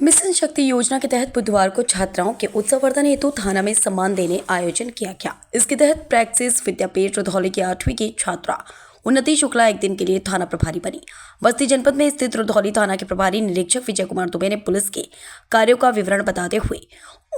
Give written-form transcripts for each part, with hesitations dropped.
Mission शक्ति योजना के तहत बुधवार को छात्राओं के उत्सववर्धन हेतु थाना में सम्मान देने आयोजन किया गया। इसके तहत प्रैक्टिस विद्यापीठ रुधौली की 8वीं की छात्रा उन्नति शुक्ला एक दिन के लिए थाना प्रभारी बनी। बस्ती जनपद में स्थित रुधौली थाना के प्रभारी निरीक्षक विजय कुमार दुबे ने पुलिस के कार्यों का विवरण बताते हुए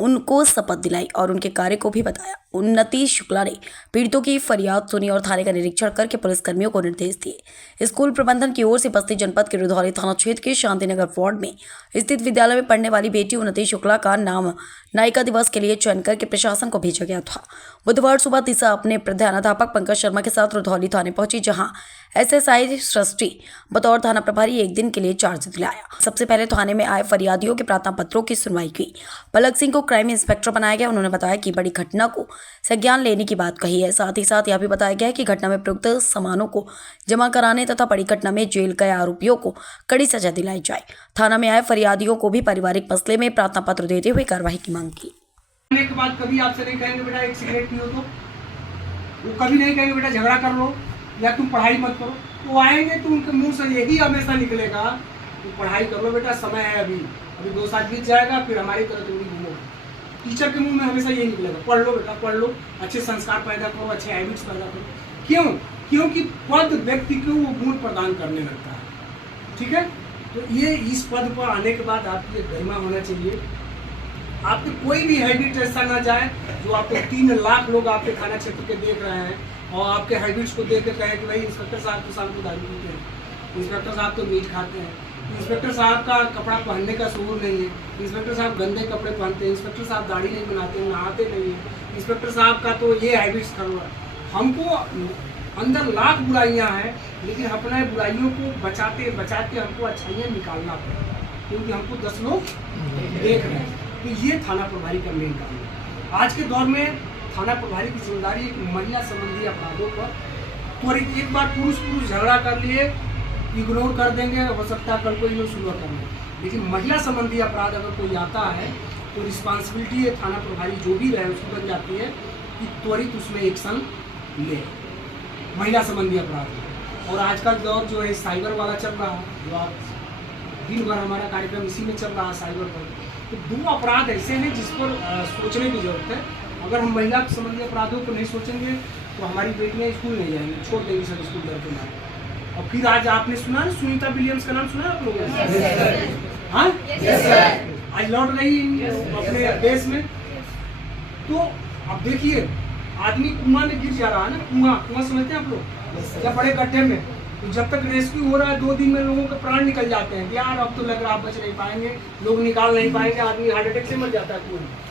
उनको शपथ दिलाई और उनके कार्य को भी बताया। उन्नति शुक्ला ने पीड़ितों की फरियाद सुनी और थाने का निरीक्षण करके पुलिसकर्मियों को निर्देश दिए। स्कूल प्रबंधन की ओर से बस्ती जनपद के रुधौली थाना क्षेत्र के शांतिनगर वार्ड में स्थित विद्यालय में पढ़ने वाली बेटी उन्नति शुक्ला का नाम नायिका दिवस के लिए चयन करके प्रशासन को भेजा गया था। बुधवार सुबह दिशा अपने प्रधानाध्यापक पंकज शर्मा के साथ रुधौली थाने पहुंची, जहां एसएसआई सृष्टि बतौर थाना प्रभारी एक दिन के लिए चार्ज दिलाया। सबसे पहले थाने में आए फरियादियों के प्रार्थना पत्रों की सुनवाई की। पलक सिंह को क्राइम इंस्पेक्टर बनाया गया। उन्होंने बताया कि बड़ी घटना को संज्ञान लेने की बात कही है। साथ ही साथ यह भी बताया गया है कि घटना में प्रयुक्त सामानों को जमा कराने तथा बड़ी घटना में जेल गए आरोपियों को कड़ी सजा दिलाई जाए। थाना में आए फरियादियों को भी पारिवारिक मसले में प्रार्थना पत्र देते हुए कार्रवाई की मांग की। के बाद कभी आपसे नहीं कहेंगे बेटा एक सिगरेट पियो, तो वो कभी नहीं कहेंगे बेटा झगड़ा कर लो या तुम पढ़ाई मत करो। वो आएंगे तो उनके मुंह से यही हमेशा निकलेगा तुम पढ़ाई कर लो बेटा, समय है अभी 2 साल बीत जाएगा, फिर हमारी तरह तुम भी घूमो। टीचर के मुंह में हमेशा यही निकलेगा, पढ़ लो बेटा पढ़ लो, अच्छे संस्कार पैदा करो, अच्छे हैबिट्स पैदा करो। क्यों? क्योंकि पद व्यक्ति को वो गुण प्रदान करने लगता है। ठीक है, तो ये इस पद पर आने के बाद आपकी गरिमा होना चाहिए। आपके कोई भी हैबिट ऐसा ना जाए जो आपको 3 लाख लोग आपके थाना क्षेत्र के देख रहे हैं और आपके हैबिट्स को देख के कहें कि भाई इंस्पेक्टर साहब तो शाम को दारू पीते हैं, इंस्पेक्टर साहब तो मीट खाते हैं, इंस्पेक्टर साहब का कपड़ा पहनने का शौक नहीं है, इंस्पेक्टर साहब गंदे कपड़े पहनते हैं, इंस्पेक्टर साहब दाढ़ी नहीं बनाते हैं, नहाते नहीं है, इंस्पेक्टर साहब का तो ये हैबिट्स खराब है। हमको अंदर लाख बुराइयाँ हैं, लेकिन अपने बुराइयों को बचाते बचाते हमको अच्छाइयाँ निकालना पड़ेगा, क्योंकि हमको 10 लोग देख रहे हैं। तो ये थाना प्रभारी का मेन काम है। आज के दौर में थाना प्रभारी की जिम्मेदारी एक महिला संबंधी अपराधों पर त्वरित, एक बार पुरुष झगड़ा कर लिए इग्नोर कर देंगे, हो सकता है कल को इन्हें शुरू कर दें, लेकिन महिला संबंधी अपराध अगर कोई आता है तो रिस्पॉन्सिबिलिटी है थाना प्रभारी जो भी रहे उसकी बन जाती है कि त्वरित उसमें एक्शन ले महिला संबंधी अपराध। और आज का दौर जो है साइबर वाला चल रहा है, जो आप दिन भर हमारा कार्यक्रम इसी में चल रहा है साइबर पर। तो 2 अपराध ऐसे हैं जिस पर सोचने की जरूरत है। अगर हम महिला संबंधी अपराधों को नहीं सोचेंगे तो हमारी बेटियां स्कूल नहीं जाएंगी, छोड़ देंगी सब स्कूल डर के मारे। और फिर आज आपने सुना ना सुनीता विलियम्स का नाम सुना आप लोगों ने? हाँ, आज लौट रही अपने देश में। तो अब देखिए आदमी कुआं में गिर जा रहा है ना, कुआं समझते हैं आप लोग, या बड़े गड्ढे में, तो जब तक रेस्क्यू हो रहा है 2 दिन में लोगों के प्राण निकल जाते हैं। यार अब तो लग रहा है बच नहीं पाएंगे, लोग निकाल नहीं पाएंगे, आदमी हार्ट अटैक से मर जाता है कुएं में।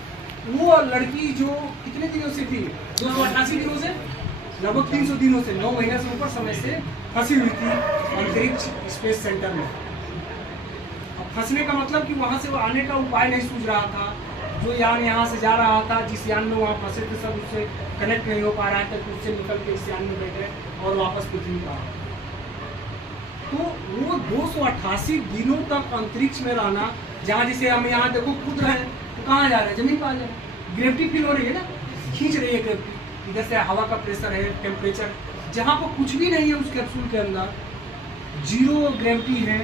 वो लड़की जो कितने दिनों से थी, 288 दिनों से, लगभग 300 दिनों से, 9 महीने से ऊपर समय से फंसी हुई थी अंतरिक्ष स्पेस सेंटर में। अब फंसने का मतलब कि वहाँ से वो आने का उपाय नहीं सूझ रहा था। जो यान यहाँ से जा रहा था, जिस यान में वहाँ फंसे थे, सब उससे कनेक्ट नहीं हो पा रहा था, तो उससे निकल के इस यान में बैठे और वापस पृथ्वी पर आ। तो वो 288 दिनों तक अंतरिक्ष में रहना, जहाँ जैसे हम यहाँ देखो कूद रहे हैं तो कहाँ जा रहे हैं, जमीन पर आ जा रहे हैं। ग्रेविटी फील हो रही है ना, खींच रही है ग्रेविटी, इधर से हवा का प्रेशर है, टेम्परेचर, जहाँ पर कुछ भी नहीं है उस कैप्सूल के अंदर, 0 ग्रेविटी है,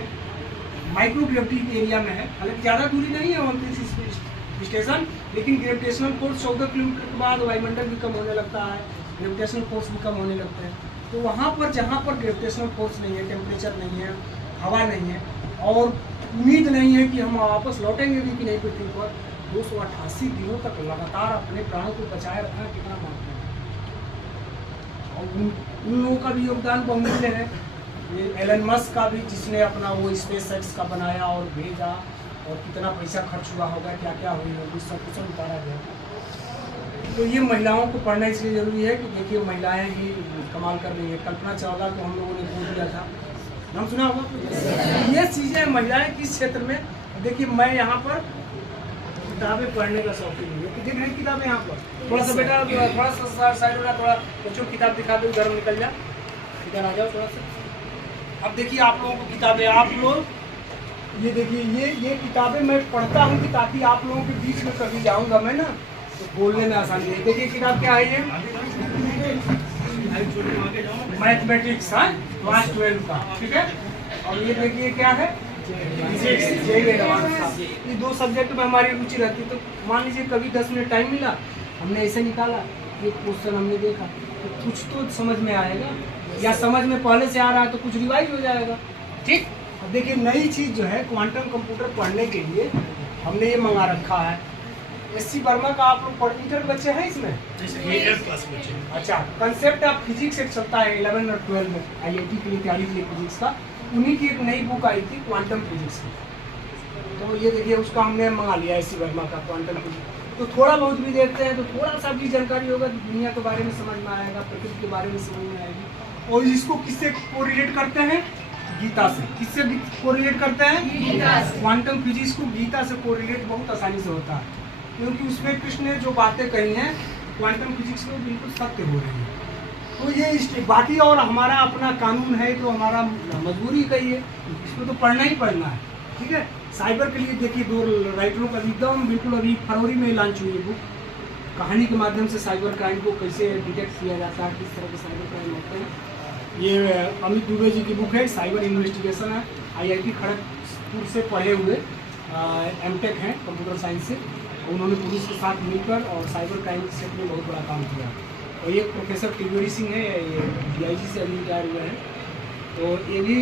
माइक्रो ग्रेविटी एरिया में है। हालांकि ज़्यादा दूरी नहीं है अंतरिक्ष स्टेशन, लेकिन ग्रेविटेशनल फोर्स 14 किलोमीटर के बाद वायुमंडल भी कम होने लगता है, ग्रेविटेशनल फोर्स भी कम होने लगते हैं। तो वहाँ पर जहाँ पर ग्रेविटेशनल फोर्स नहीं है, टेम्परेचर नहीं है, हवा नहीं है और उम्मीद नहीं है कि हम वापस लौटेंगे भी कि नहीं पृथ्वी पर, 288 दिनों तक लगातार अपने प्राणों को बचाए रखना कितना महत्वपूर्ण है। और उन लोगों का भी योगदान बहुमूल्य है। ये एलन मस्क का भी, जिसने अपना वो स्पेस एक्स का बनाया और भेजा, और कितना पैसा खर्च हुआ होगा, क्या क्या हुई होगी, सब कुछ उतारा गया। तो ये महिलाओं को पढ़ना इसलिए जरूरी है कि देखिए महिलाएं भी कमाल कर रही है। कल्पना चावला को हम लोगों ने बोल दिया था, नाम सुना होगा। ये चीज़ें महिलाएं किस क्षेत्र में, देखिए मैं यहाँ पर किताबें पढ़ने का शौकीन हूँ, देख रही किताबें यहाँ पर, थोड़ा सा बेटा थोड़ा सा साइड हो रहा, थोड़ा बच्चों की किताब दिखा दो, घर निकल जा, इधर आ जाओ थोड़ा सा। अब देखिए आप लोगों को किताबें, आप लोग ये देखिए ये किताबें मैं पढ़ता हूँ कि ताकि आप लोगों के बीच में कभी जाऊँगा मैं ना तो बोलने में आसानी है। देखिए किताब क्या है, ये मैथमेटिक्स है, क्लास 12 का, ठीक है। और ये देखिए क्या है, फिजिक्स जय एडवांस था। ये 2 सब्जेक्ट में हमारी रुचि रहती। तो मान लीजिए कभी 10 मिनट टाइम मिला, हमने ऐसे निकाला, ये क्वेश्चन हमने देखा, तो कुछ तो समझ में आएगा, या समझ में पहले से आ रहा है तो कुछ रिवाइज हो जाएगा। ठीक। अब देखिए नई चीज़ जो है क्वांटम कंप्यूटर पढ़ने के लिए हमने ये मंगा रखा है। SC वर्मा का आप लोग इंटर बच्चे हैं इसमें? अच्छा, कंसेप्ट ऑफ फिजिक्स एक चलता है 11 और 12 में, IIT के लिए तैयारी के लिए फिजिक्स का, उन्हीं की एक नई बुक आई थी क्वांटम फिजिक्स की। तो ये देखिए उसका हमने मंगा लिया SC वर्मा का क्वांटम फिजिक्स। तो थोड़ा बहुत भी देखते हैं तो थोड़ा सा भी जानकारी होगा तो दुनिया के बारे में समझ में आएगा, प्रकृति के बारे में समझ में आएगी। और इसको किससे कोरिलेट करते हैं? गीता से। किससे कोरिलेट करते हैं? गीता से। क्वांटम फिजिक्स को गीता से कोरिलेट बहुत आसानी से होता है, क्योंकि उसमें कृष्ण ने जो बातें कही हैं क्वांटम फिजिक्स में बिल्कुल सत्य हो रही है। तो ये बाकी और हमारा अपना कानून है जो हमारा मजबूरी का ही है, इसको तो पढ़ना ही पढ़ना है। ठीक है। साइबर के लिए देखिए 2 राइटरों का एकदम बिल्कुल अभी फरवरी में लॉन्च हुई है बुक, कहानी के माध्यम से साइबर क्राइम को कैसे डिटेक्ट किया जाता है, किस तरह के साइबर क्राइम होते हैं। ये अमित दुबे जी की बुक है, साइबर इन्वेस्टिगेशन है, IIT खड़गपुर से पढ़े हुए MTech हैं कंप्यूटर साइंस से। उन्होंने पुलिस के साथ मिलकर और साइबर क्राइम के क्षेत्र में बहुत बड़ा काम किया। और ये प्रोफेसर तिवारी सिंह है, ये DIG से अभी रिटायर हुए हैं। तो ये भी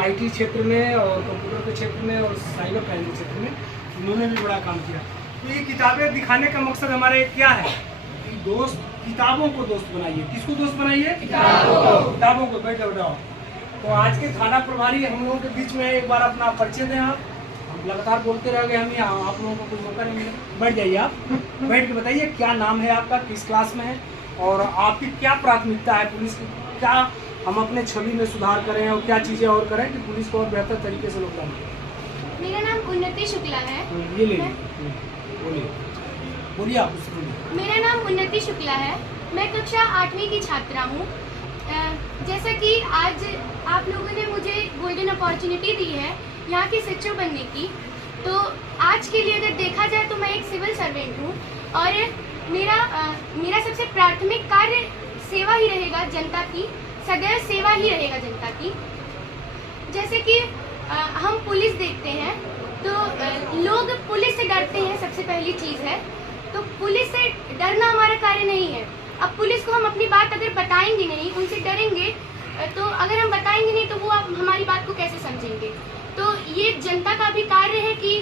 IT क्षेत्र में और कंप्यूटर के क्षेत्र में और साइबर क्राइम के क्षेत्र में इन्होंने भी बड़ा काम किया। तो ये किताबें दिखाने का मकसद हमारा क्या है कि दोस्त किताबों को दोस्त बनाइए। किसको दोस्त बनाइए? किताबों को। बैठाओ। तो आज के थाना प्रभारी हम लोगों के बीच में एक बार अपना परिचय दें आप। हम लगातार बोलते रह गए, हम यहाँ आप लोगों को कोई मौका नहीं मिला। बैठ जाइए आप, बैठ के बताइए क्या नाम है आपका, किस क्लास में है और आपकी क्या प्राथमिकता है पुलिस की, क्या हम अपने छवि में सुधार करें और क्या चीज़ें और करें कि पुलिस को और बेहतर तरीके से लोग जानें। मेरा नाम उन्नति शुक्ला है। ये ले बोलिए, बोलिए आप उससे बोलिए। मेरा नाम उन्नति शुक्ला है, मैं कक्षा 8वीं की छात्रा हूँ। जैसा कि आज आप लोगों ने मुझे गोल्डन अपॉर्चुनिटी दी है यहाँ की शिक्षक बनने की, तो आज के लिए अगर देखा जाए तो मैं एक सिविल सर्वेंट हूँ और मेरा सबसे प्राथमिक कार्य सेवा ही रहेगा जनता की, सदैव सेवा ही रहेगा जनता की। जैसे कि हम पुलिस देखते हैं तो लोग पुलिस से डरते हैं, सबसे पहली चीज़ है। तो पुलिस से डरना हमारा कार्य नहीं है। अब पुलिस को हम अपनी बात अगर बताएंगे नहीं, उनसे डरेंगे, तो अगर हम बताएंगे नहीं तो वो हमारी बात को कैसे समझेंगे। तो ये जनता का भी कार्य है कि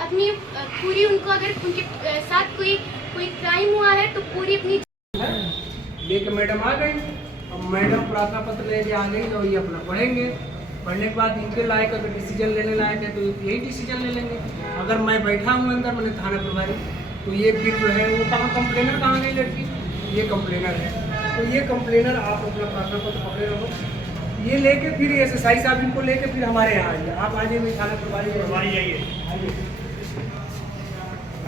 अपनी पूरी उनको अगर उनके साथ कोई क्राइम हुआ है तो पूरी अपनी लेके मैडम आ गई। अब मैडम प्रार्थना पत्र लेके आ गई और ये अपना पढ़ेंगे। पढ़ने के बाद इनके लायक अगर डिसीजन लेने लायक है तो यही डिसीजन ले लेंगे। अगर मैं बैठा हूँ अंदर मैंने थाना प्रभारी, तो ये फिर जो है वो कहाँ कंप्लेनर कहाँ गई लड़की, ये कंप्लेनर है। तो ये कंप्लेनर आप अपना प्रार्थना पत्र पकड़े रहो, ये लेके फिर SSI साहब इनको लेके फिर हमारे यहाँ आइए। आप आ जाइए थाना प्रभारी आइए,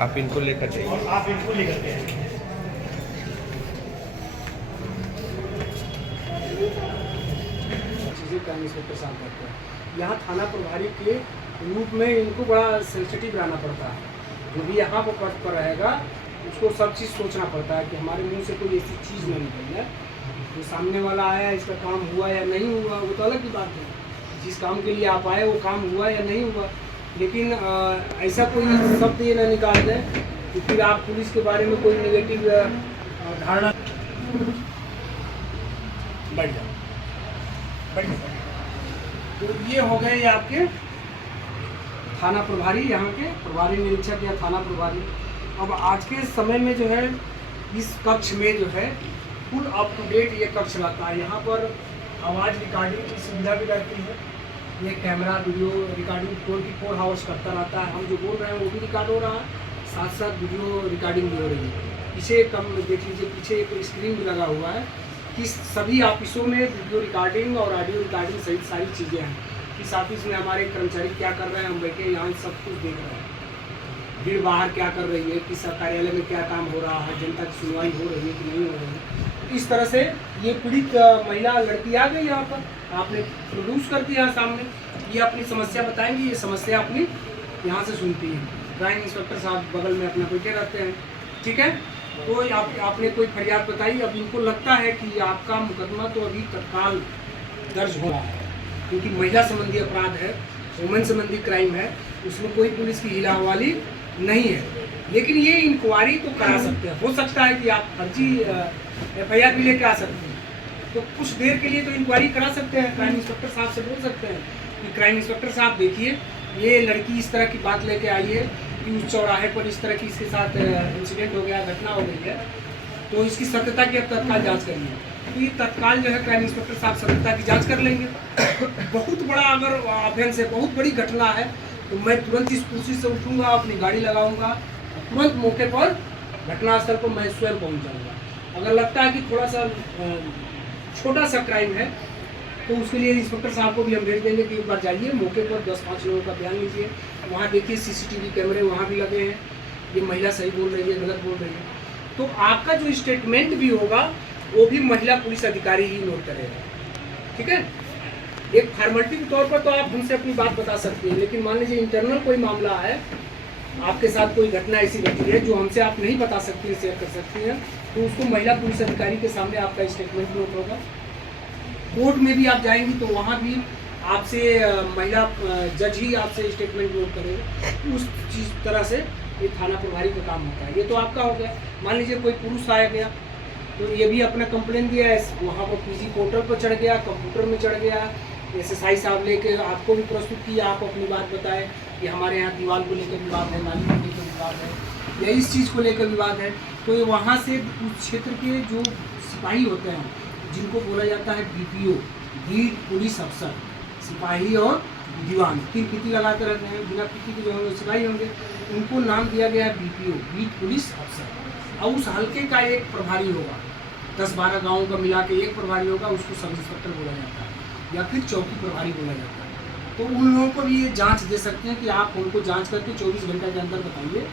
आप इनको लेकर जाइए। आप इनको लेकर जाइए। चीज़ें का इंस्पेक्टर साहब करते हैं। यहाँ थाना प्रभारी के रूप में इनको बड़ा सेंसिटिव रहना पड़ता है। जो भी यहाँ पर पद पर रहेगा उसको सब चीज़ सोचना पड़ता है कि हमारे मुंह से कोई ऐसी चीज़ नहीं निकल जाए। जो सामने वाला आया इसका काम हुआ या नहीं हुआ वो तो अलग की बात है। जिस काम के लिए आप आए वो काम हुआ या नहीं हुआ, लेकिन ऐसा कोई शब्द ये ना निकाल दें कि फिर आप पुलिस के बारे में कोई नेगेटिव धारणा। बैठ जाओ, बैठ जाओ। तो ये हो गए ये आपके थाना प्रभारी, यहाँ के प्रभारी निरीक्षक या थाना प्रभारी। अब आज के समय में जो है इस कक्ष में जो है फुल अप टू डेट ये कक्ष रहता है। यहाँ पर आवाज़ रिकॉर्डिंग की सुविधा भी रहती है। ये कैमरा वीडियो रिकॉर्डिंग 24 आवर्स करता रहता है। हम जो बोल रहे हैं वो भी रिकॉर्ड हो रहा है, साथ साथ वीडियो रिकॉर्डिंग भी हो रही है। पीछे कम देख लीजिए, पीछे एक स्क्रीन भी लगा हुआ है कि सभी ऑफिसों में वीडियो रिकॉर्डिंग और ऑडियो रिकॉर्डिंग सहित सारी चीज़ें हैं। किस ऑफिस में हमारे कर्मचारी क्या कर रहे हैं, हम बैठे यहाँ सब कुछ देख रहे हैं। भीड़ बाहर क्या कर रही है, किस कार्यालय में क्या काम हो रहा है, जनता की सुनवाई हो रही है कि नहीं हो रही है। इस तरह से ये पीड़ित महिला लड़की आ गई यहाँ पर, आपने प्रोड्यूस कर दिया सामने, ये अपनी समस्या बताएंगी, ये समस्या अपनी यहाँ से सुनती है। क्राइम इंस्पेक्टर साहब बगल में अपना बैठे रहते हैं। ठीक है, तो आपने कोई फरियाद बताई। अब इनको लगता है कि आपका मुकदमा तो अभी तत्काल दर्ज हो रहा है क्योंकि महिला संबंधी अपराध है, वुमेन संबंधी क्राइम है, उसमें कोई पुलिस की हिला हवाली नहीं है। लेकिन ये इंक्वायरी तो करा सकते हैं। हो सकता है कि आप फर्जी FIR भी लेके आ सकते हैं, तो कुछ देर के लिए तो इंक्वायरी करा सकते हैं। क्राइम इंस्पेक्टर साहब से बोल सकते हैं कि क्राइम इंस्पेक्टर साहब देखिए, ये लड़की इस तरह की बात लेके आई है कि उस चौराहे पर इस तरह की इसके साथ इंसिडेंट हो गया, घटना हो गई है, तो इसकी सत्यता की अब तत्काल जाँच करनी है। तो ये तत्काल जो है क्राइम इंस्पेक्टर साहब सत्यता की जाँच कर लेंगे। बहुत बड़ा अगर ऑफेंस है, बहुत बड़ी घटना है, तो मैं तुरंत इस कुर्सी से उठूँगा, अपनी गाड़ी लगाऊंगा, तुरंत मौके पर घटनास्थल पर मैं स्वयं पहुंच जाऊंगा। अगर लगता है कि थोड़ा सा छोटा सा क्राइम है, तो उसके लिए इंस्पेक्टर साहब को भी हम भेज देंगे कि एक बार जाइए मौके पर 10-5 लोगों का बयान लीजिए, वहाँ देखिए CCTV कैमरे वहाँ भी लगे हैं, ये महिला सही बोल रही है, गलत बोल रही है, तो आपका जो स्टेटमेंट भी होगा वो भी महिला पुलिस अधिकारी ही नोट करेगा। ठीक है, एक फॉर्मेलिटी के तौर पर तो आप हमसे अपनी बात बता सकते हैं, लेकिन मान लीजिए इंटरनल कोई मामला है, आपके साथ कोई घटना ऐसी घटी है जो हमसे आप नहीं बता सकती हैं, शेयर कर सकती हैं, तो उसको महिला पुलिस अधिकारी के सामने आपका स्टेटमेंट नोट होगा। कोर्ट में भी आप जाएंगी तो वहाँ भी आपसे महिला जज ही आपसे स्टेटमेंट नोट करेगा। उस चीज़ तरह से ये थाना प्रभारी का काम होता है। ये तो आपका हो गया। मान लीजिए कोई पुरुष आया गया, तो ये भी अपना कंप्लेन दिया है, वहाँ पर PG पोर्टल पर चढ़ गया, कंप्यूटर में चढ़ गया, SSI साहब लेके आपको भी प्रस्तुत किया, आप अपनी बात बताएं कि हमारे यहाँ दीवार को लेकर विवाद है, नाली को लेकर विवाद है, या इस चीज़ को लेकर विवाद है, तो ये वहाँ से उस क्षेत्र के जो सिपाही होते हैं, जिनको बोला जाता है BPO, बीट पुलिस अफसर, सिपाही और दीवान, 3 पीटी लगाते रहते हैं, बिना पीटी के जो होंगे सिपाही होंगे, उनको नाम दिया गया है BPO, बीट पुलिस अफसर। और उस हल्के का एक प्रभारी होगा, 10-12 गाँव का मिला के एक प्रभारी होगा, उसको सब इंस्पेक्टर बोला जाता है या फिर चौकी प्रभारी बोला जाता है। तो उन लोगों को भी ये जांच दे सकते हैं कि आप उनको जांच करके 24 घंटे के अंदर बताइए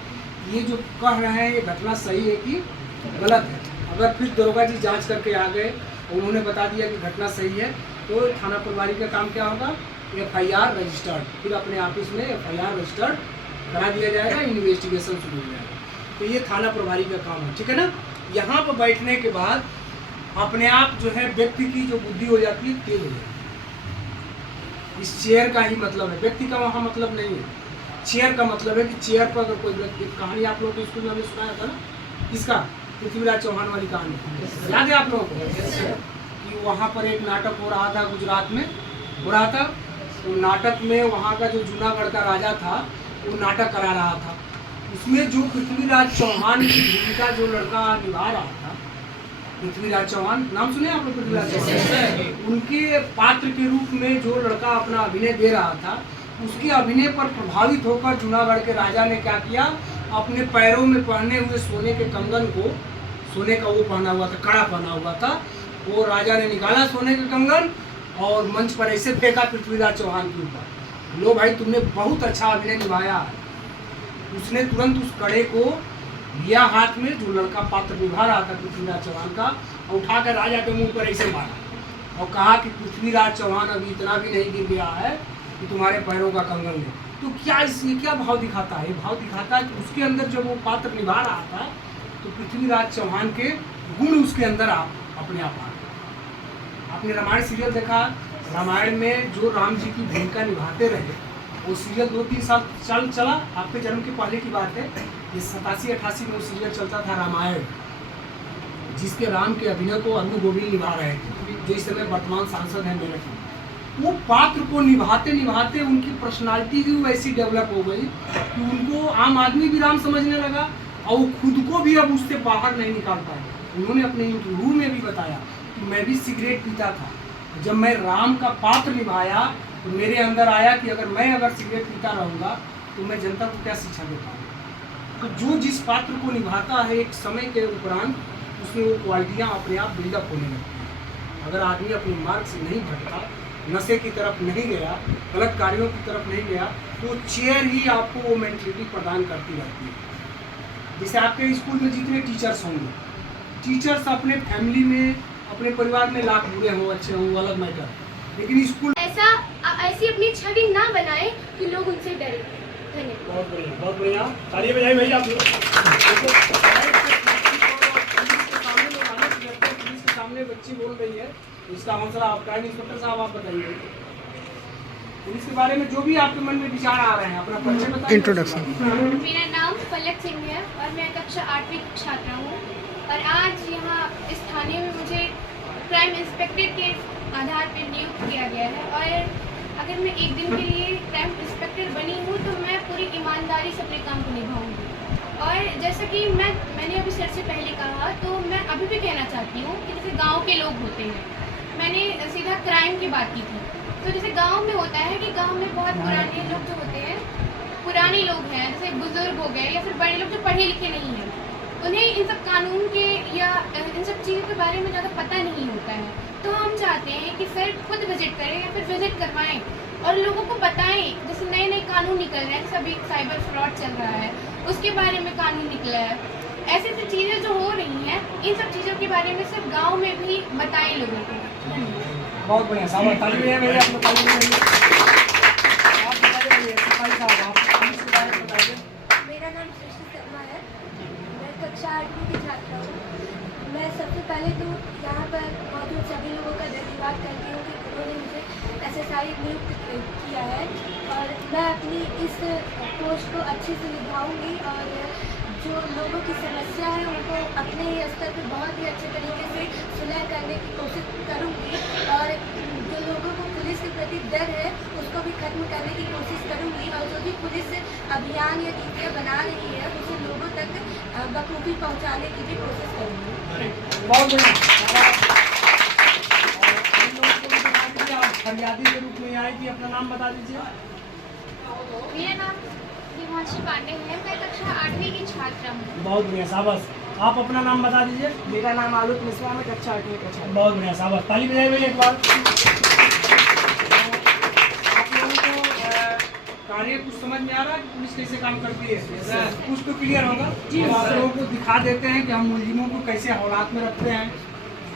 ये जो कह रहे हैं ये घटना सही है कि गलत है। अगर फिर दरोगा जी जांच करके आ गए, उन्होंने बता दिया कि घटना सही है, तो थाना प्रभारी का काम क्या होगा, FIR रजिस्टर्ड, फिर अपने ऑफिस में FIR रजिस्टर्ड करा दिया जाएगा, इन्वेस्टिगेशन शुरू हो जाएगा। तो ये थाना प्रभारी का काम है। ठीक है ना। यहाँ पर बैठने के बाद अपने आप जो है व्यक्ति की जो बुद्धि हो जाती है तेज हो जाती है। इस चेयर का ही मतलब है, व्यक्ति का वहाँ मतलब नहीं है। चेयर का मतलब है कि चेयर पर अगर कोई व्यक्ति, कहानी आप लोगों को स्कूल में सुनाया था ना, इसका पृथ्वीराज चौहान वाली कहानी याद है आप लोगों को, कि वहाँ पर एक नाटक हो रहा था, गुजरात में हो रहा था। तो नाटक में वहाँ का जो जूनागढ़ का राजा था वो नाटक करा रहा था। उसमें जो पृथ्वीराज चौहान की भूमिका जो लड़का निभा रहा था, पृथ्वीराज चौहान नाम सुने आप लोग? पृथ्वीराज चौहान, उनके पात्र के रूप में जो लड़का अपना अभिनय दे रहा था, उसके अभिनय पर प्रभावित होकर जूनागढ़ के राजा ने क्या किया, अपने पैरों में पहने हुए सोने के कंगन को, सोने का वो पहना हुआ था, कड़ा पहना हुआ था, वो राजा ने निकाला सोने का कंगन और मंच पर ऐसे फेंका पृथ्वीराज चौहान के ऊपर, लो भाई तुमने बहुत अच्छा अभिनय निभाया। उसने तुरंत उस कड़े को लिया हाथ में, जो लड़का पात्र निभा रहा था पृथ्वीराज चौहान का, और उठाकर राजा के मुंह पर ऐसे मारा और कहा कि पृथ्वीराज चौहान अभी इतना भी नहीं गिर गया है कि तुम्हारे पैरों का कंगन ले। तो क्या ये क्या भाव दिखाता है? भाव दिखाता है कि उसके अंदर जब वो पात्र निभा रहा था तो पृथ्वीराज चौहान के गुण उसके अंदर अपने आप आ गए। आपने रामायण सीरियल देखा, रामायण में जो राम जी की भूमिका निभाते रहे, वो सीरियल 2-3 साल चला, आपके जन्म के पहले की बात है। ये 87-88 में वो सीरियल चलता था रामायण, जिसके राम के अभिनय को अनु गोविल निभा रहे थे, जो इस समय वर्तमान सांसद हैं मेरठ में। वो पात्र को निभाते निभाते उनकी पर्सनालिटी भी वैसी डेवलप हो गई कि उनको आम आदमी भी राम समझने लगा और वो खुद को भी अब उससे बाहर नहीं निकाल पाए। उन्होंने अपने इंटरव्यू में भी बताया कि मैं भी सिगरेट पीता था, जब मैं राम का पात्र निभाया तो मेरे अंदर आया कि अगर सिगरेट पीता रहूँगा तो मैं जनता को क्या शिक्षा दे पाऊँगा। तो जो जिस पात्र को निभाता है, एक समय के उपरांत उसमें वो क्वालिटियाँ अपने आप बिल्डअप होने लगती हैं। अगर आदमी अपने मार्ग से नहीं भटका, नशे की तरफ नहीं गया, गलत कार्यों की तरफ नहीं गया, तो चेयर ही आपको वो मेंटलिटी प्रदान करती रहती है। जैसे आपके स्कूल में जितने टीचर्स होंगे, टीचर्स अपने फैमिली में, अपने परिवार में लाख बुरे हों अच्छे हों, अलग मैटर, लेकिन स्कूल ऐसी अपनी छवि ना बनाए कि लोग उनसे डरे। धन्यवाद। बहुत बढ़िया, बहुत बढ़िया, तालियां बजाइए भैया आप लोग। पुलिस के सामने बच्ची बोल रही है, इसका हौसला आप क्राइम इंस्पेक्टर साहब आप बताइए। पुलिस के बारे में जो भी आपके मन में विचार आ रहे हैं अपना परिचय बताइए। इंट्रोडक्शन। मेरा नाम पलक सिंह है और मैं कक्षा 8वीं की छात्रा हूँ। और आज यहाँ इस थाने में मुझे क्राइम इंस्पेक्टर के आधार पर नियुक्त किया गया है। और अगर मैं एक दिन के लिए क्राइम इंस्पेक्टर बनी हूँ तो मैं पूरी ईमानदारी से अपने काम को निभाऊंगी। और जैसा कि मैंने अभी सर से पहले कहा, तो मैं अभी भी कहना चाहती हूँ कि जैसे गांव के लोग होते हैं, मैंने सीधा क्राइम की बात की थी। तो जैसे गांव में होता है कि गांव में बहुत पुराने लोग जो होते हैं, पुराने लोग हैं, जैसे बुजुर्ग हो गए या फिर बड़े लोग जो पढ़े लिखे नहीं हैं, उन्हें इन सब कानून के या इन सब चीज़ों के बारे में ज़्यादा पता नहीं होता है। तो हम चाहते हैं कि सर खुद विजिट करें या फिर विजिट करवाएं और लोगों को बताएं। जैसे नए नए कानून निकल रहे हैं, जैसे अभी साइबर फ्रॉड चल रहा है, उसके बारे में कानून निकला है। ऐसी ऐसी चीज़ें जो हो रही हैं, इन सब चीज़ों के बारे में सिर्फ गाँव में भी बताएं लोगों को। बहुत बढ़िया साहब, ताली में है भैया, आपको ताली में है। आप बताइए सिपाही साहब, आप पुलिस के बारे में बताइए। मेरा नाम सृष्टि शर्मा है। मैं कक्षा 8वीं की छात्रा हूँ। मैं सबसे पहले तो यहाँ पर मौजूद सभी लोगों का धन्यवाद करती हूँ कि उन्होंने मुझे SSI नियुक्त किया है। और मैं अपनी इस पोस्ट को अच्छे से निभाऊंगी और जो लोगों की समस्या है उनको अपने ही स्तर पर बहुत ही अच्छे तरीके से सुलह करने की कोशिश करूँगी। और जो लोगों को पुलिस के प्रति डर है उसको भी खत्म करने की कोशिश करूँगी। और जो भी पुलिस अभियान या नीतियाँ बना रही है उसे लोगों तक बखूबी पहुँचाने की भी कोशिश करूँगी। बहुत बढ़िया। आप फरियादी के रूप में आई थी, अपना नाम बता दीजिए। मेरा नाम हिमांशी पांडे है। मैं कक्षा 8वीं की छात्रा हूँ। बहुत बढ़िया शाबाश। आप अपना नाम बता दीजिए। मेरा नाम आलोक मिश्रा, मैं कक्षा 8वीं का छात्र। बहुत बढ़िया शाबाश, ताली बजाइए भैया एक बार। आप लोगों को कार्य कुछ समझ में आ रहा है कि पुलिस कैसे काम करती है? कुछ तो क्लियर होगा जी। आप लोगों को दिखा देते हैं कि हम मुलजिमों को कैसे हौलात में रखते हैं,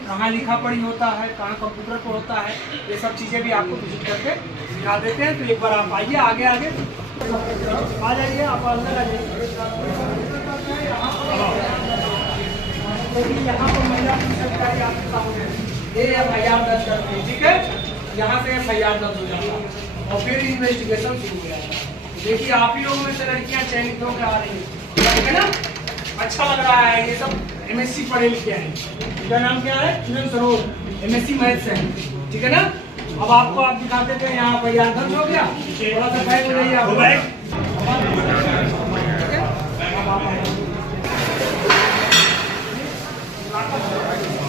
कहाँ लिखा पढ़ी होता है, कहाँ कंप्यूटर पर होता है, ये सब चीज़ें भी आपको विजिट करके दिखा देते हैं। तो एक बार आप आइए, आगे आगे आ जाइए, आप अंदर आ जाइए। यहाँ पर महिला पुलिस अधिकारी आपके सामने ये FIR दर्ज करते हैं, ठीक है? यहाँ से FIR दर्ज हो जाता है और फिर इन्वेस्टिगेशन शुरू हो जाता है। देखिए आप ही लोगों में से लड़कियाँ चयनित होकर आ रही हैं, ठीक है ना? अच्छा लग रहा है। ये सब MSc पढ़े लिखे हैं। इनका नाम क्या है? किरण सरोज, MSc मैथ्स है, ठीक है ना? अब आपको आप दिखाते थे यहाँ पर यार दर्ज हो गया। थोड़ा सा बैग हो जाइए आप।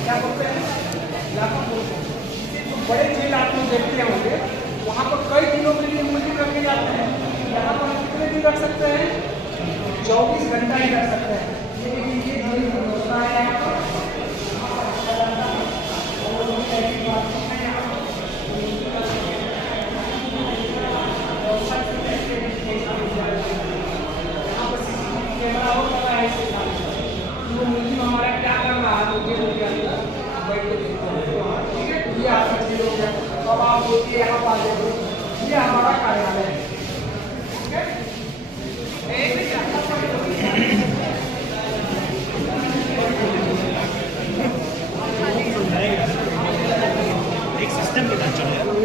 क्या बोलते हैं? बड़े जेल आप लोग देखते होंगे, वहाँ पर कई दिनों के लिए मुलजिम रखे जाते हैं। यहाँ पर कितने दिन रख सकते हैं? 24 घंटा ही रख सकते हैं। ये देखिए जेल की व्यवस्था है यहाँ पर। कैमरा हो रहा है इसके साथ, तो मुलजिम हमारा क्या कर रहा है, मुझे के अंदर बैठ के देखते हैं, ठीक है? ये आपका चीज हो गया। अब आप बोलिए यहाँ पर आ जाइए, ये हमारा कार्यालय है, ठीक है? एक सिस्टम के साथ चल रहा है।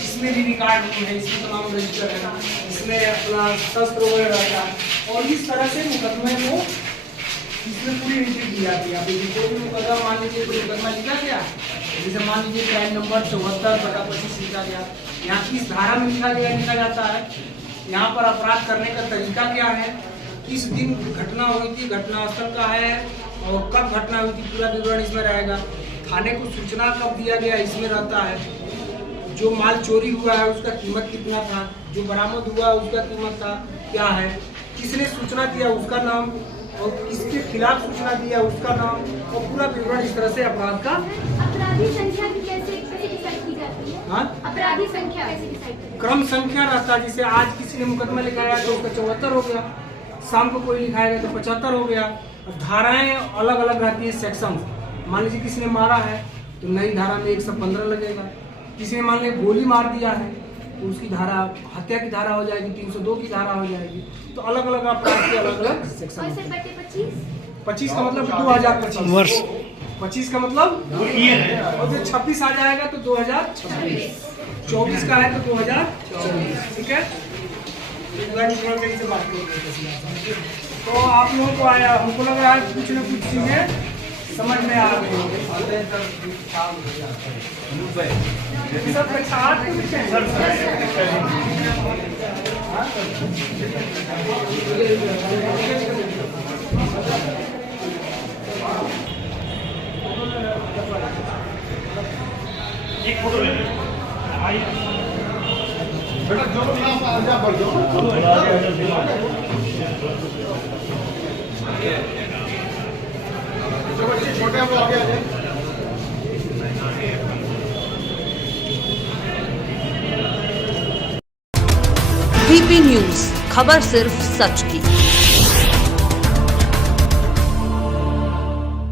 इसमें भी रिकॉर्ड है, इसमें तमाम रजिस्टर है, इसमें अपना शस्त्र वगैरह रहता है। और इस तरह से मुकदमे को इसमें पूरी एंट्री की जाती है। अभी कोई भी मुकदमा मान लीजिए, कोई मुकदमा लिखा गया, जैसे मान लीजिए क्राइम नंबर 74/25 लिखा गया, यहाँ किस धारा में लिखा गया लिखा जाता है, यहाँ पर अपराध करने का तरीका क्या है, किस दिन घटना हुई थी, घटनास्थल का है और कब घटना हुई थी, पूरा विवरण इसमें रहेगा। थाने को सूचना कब दिया गया इसमें रहता है। जो माल चोरी हुआ है उसका कीमत कितना था, जो बरामद हुआ उसका कीमत था क्या है, किसने सूचना दिया उसका नाम और किसके खिलाफ सूचना दिया उसका नाम और पूरा विवरण इस तरह से अपराध का। अपराधी संख्या भी कैसे डिसाइड की जाती है? हाँ, अपराधी संख्या कैसे डिसाइड? क्रम संख्या रहता है। जैसे आज किसी ने मुकदमा लिखाया तो उसका 74 हो गया, शाम को कोई लिखाएगा तो 75 हो गया। धाराएं अलग अलग रहती है, सेक्शन। मान लीजिए किसी ने मारा है तो नई धारा में 115 लगेगा। किसी ने मान लीजिए गोली मार दिया है तो उसकी धारा, हत्या की धारा हो जाएगी, 302 की धारा हो जाएगी। तो अलग अलग अपराध के अलग अलग सेक्शन। और सर बटे 25 25 का मतलब 2025 वर्ष 25 का मतलब ईयर है। और जो 26 आ जाएगा तो 2026, 24 का है तो 2024, ठीक है। से बात करेंगे तो आप लोगों को आया, हमको लग रहा है कुछ न कुछ चीजें समझ में आ रही होंगी। सब कक्षा 8 के विषय हैं। एक फोटो ले लो। आइए। VP न्यूज, खबर सिर्फ सच की।